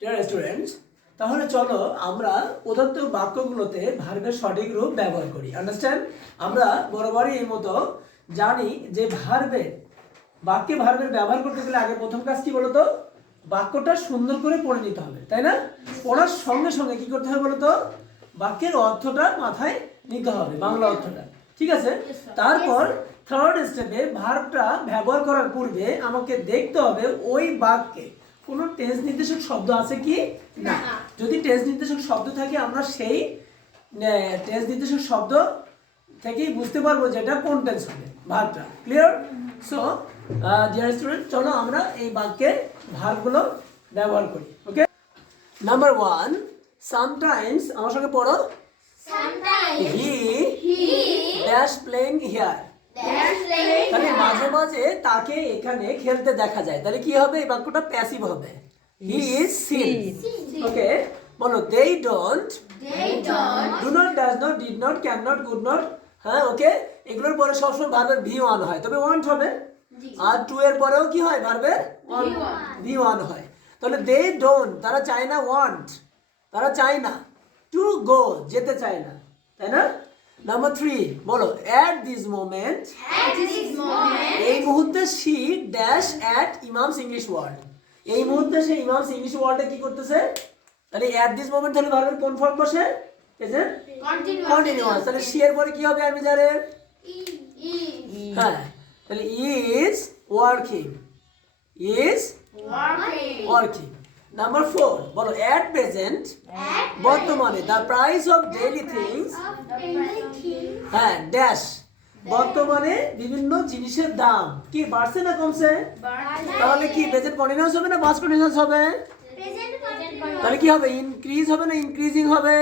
Dear students, তাহলে চলো আমরা প্রদত্ত বাক্যগুলোতে ভার্বের সঠিক রূপ ব্যবহার করি। আন্ডারস্ট্যান্ড? আমরা বরাবরই এই মতো জানি যে বাক্যে ভার্বের ব্যবহার করতে গেলে আগে প্রথম কাজ কি বলতো? বাক্যটা সুন্দর করে পড়ে নিতে হবে, তাই না? পড়ার সঙ্গে সঙ্গে কি করতে হবে বলতো? বাক্যের অর্থটা মাথায় নিতে হবে, বাংলা অর্থটা। ঠিক আছে? তারপর থার্ড স্টেপে ভার্বটা ব্যবহার করার পূর্বে আমাকে দেখতে হবে ওই বাক্যে কোনো টেন্স নির্দেশক শব্দ আছে কি না। যদি টেন্স নির্দেশক শব্দ থাকে আমরা সেই টেন্স নির্দেশক শব্দ থেকেই বুঝতে পারবো যে এটা কোন টেন্স হবে, ভার্বটা। ক্লিয়ার? সো ডিয়ার স্টুডেন্ট, চলো আমরা এই বাক্যে ভার্বগুলো ব্যবহার করি। ওকে, নাম্বার 1, সামটাইমস। আমার সঙ্গে পড়ো। He dash playing here. তাহলে মাঝে মাঝে তাকে এখানে খেলতে দেখা যায়, তাহলে কি হবে? এই বাক্যটা প্যাসিভ হবে। He is seen. ওকে, বলো they don't, do not, does not, did not, can not, could not. হ্যাঁ, ওকে, এগুলোর পরে সবসময় ভার্বের V1 হয়, তবে ওয়ান্ট হবে। আর টু এর পরেও কি হয়? ভার্বের V1 হয়। তাহলে দে ডোন্ট, তারা চায় না। ওয়ান্ট, তারা চায় না। টু গো, যেতে চায় না, তাই না? নাম্বার 3, বলো অ্যাট দিস মোমেন্ট। এই মুহূর্তে শি ড্যাশ অ্যাট ইমামস ইংলিশ ওয়ার্ড। এই মুহূর্তে সে ইমামস ইংলিশ ওয়ার্ডে কি করতেছে? তাহলে অ্যাট দিস মোমেন্ট তাহলে ভার্বের কোন ফর্ম বসে? Present continuous. তাহলে শি এর পরে কি হবে? আমি জানেন। হ্যাঁ, তাহলে is working, is working. Number 4, বলো অ্যাট প্রেজেন্ট, বর্তমানে the price of daily things. হ্যাঁ, ড্যাশ, বর্তমানে বিভিন্ন জিনিসের দাম কি বাড়ছে না কমছে? তাহলে কি প্রেজেন্ট কন্টিনিউয়াস হবে না পাস্ট কন্টিনিউয়াস হবে? তাহলে কি হবে? ইনক্রিজ হবে না ইনক্রিজিং হবে?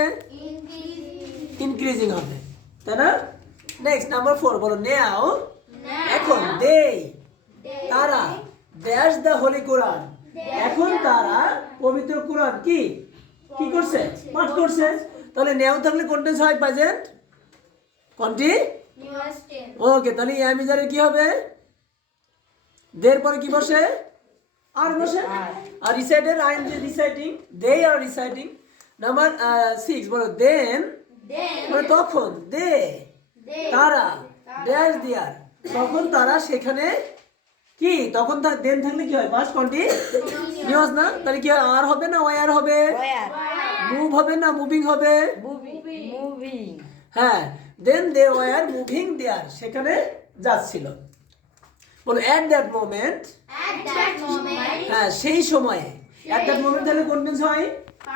ইনক্রিজিং হবে, তাই না? নেক্সট নাম্বার 4, বলো নাও, এখন দে, তারা ড্যাশ দ্য হোলি কোরআন। এখন তারা পবিত্র কোরআন কি কি করছে? পাঠ করছে। তাহলে নাও থাকলে কোন টেন্স হয়? Present continuous tense. ওকে, তাহলে অ্যামিজারের কি হবে? দের পরে কি বসে? আর বসে। আর রিসাইটের আইএনজি রিসাইটিং, দে আর রিসাইটিং। নাম্বার 6, বলো দেন, মানে তখন, দে, তারা ড্যাশ দিয়ার, তখন তারা সেখানে কি? তখন তার দেন থাকলে কি হয়? পাস্ট কন্টিনিউয়াস না? তাহলে কি হয়? আর হবে না ওয়ার হবে? মুভ হবে না মুভিং হবে? মুভিং। হ্যাঁ, দেন দে ওয়ার মুভিং দেয়ার, সেখানে যাচ্ছিল। বলো অ্যাট দ্যাট মোমেন্ট। হ্যাঁ, সেই সময়ে। অ্যাট দ্যাট মোমেন্ট তাহলে কোন টেন্স হয়?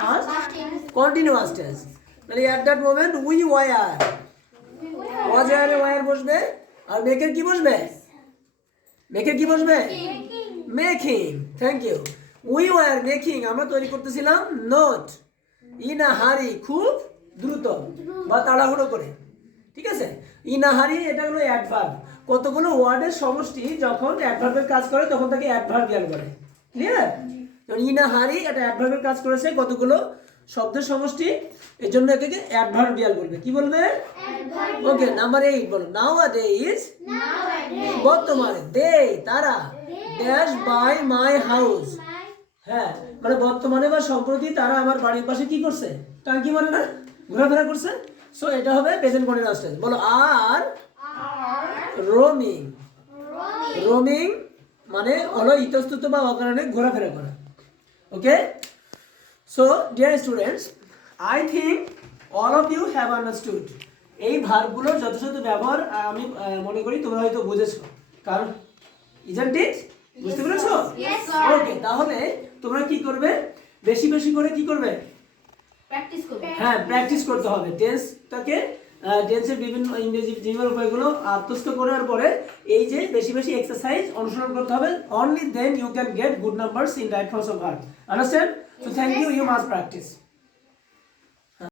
Past continuous tense. তাহলে at that moment we were, ওয়াজারে ওয়ার বসবে। আর মেকের কি বসবে? মেকের কি বসবে? Making. Thank you. We were making, আমরা তৈরি করতেছিলাম নোট ইন আ হারি, খুব দ্রুত বা তাড়াহুড়ো করে। ঠিক আছে? ইন আ হারি এটা হলো অ্যাডভার্ব। কতগুলো ওয়ার্ডের সমষ্টি যখন অ্যাডভার্বের কাজ করে তখন তাকে অ্যাডভার্বিয়াল বলে। ক্লিয়ার? ইন আ হারি এটা অ্যাডভার্বের কাজ করেছে, কতগুলো শব্দের সমষ্টি, এর জন্য এটাকে অ্যাডভার্বিয়াল বলবে। কি বলবে? ওকে, নাম্বার 8, বলো নাও আ ডে ইজ, বর্তমানে দে, তারা ড্যাশ বাই মাই হাউস। হ্যাঁ, মানে বর্তমানে বা সম্প্রতি তারা আমার বাড়ির পাশে কি করছে? টাঙ্কি মানে না, ঘোরাফেরা করছে। সো এটা হবে প্রেজেন্ট কন্টিনিউয়াস টেন্স। বলো আর রোমিং। রোমিং মানে হলো ইতস্তত বা অকারণে ঘোরাফেরা করা। Okay, so dear students, I think all of you have understood. এই ভার্বগুলোর যথাযথ ব্যবহার আমি মনে করি তোমরা হয়তো বুঝেছো। কারণ ইজন্ট ইট? বুঝতে পেরেছো? ওকে, তাহলে তোমরা কি করবে? বেশি বেশি করে কি করবে? প্র্যাকটিস করবে। হ্যাঁ, প্র্যাকটিস করতে হবে টেন্সটাকে। টেন্সের বিভিন্ন ইংরেজি জিনিসের উপায়গুলো আত্মস্থ করার পরে এই যে বেশি বেশি এক্সারসাইজ অনুসরণ করতে হবে। Only then you can get good numbers in right forms of verb. Understand? So thank you, you must practice.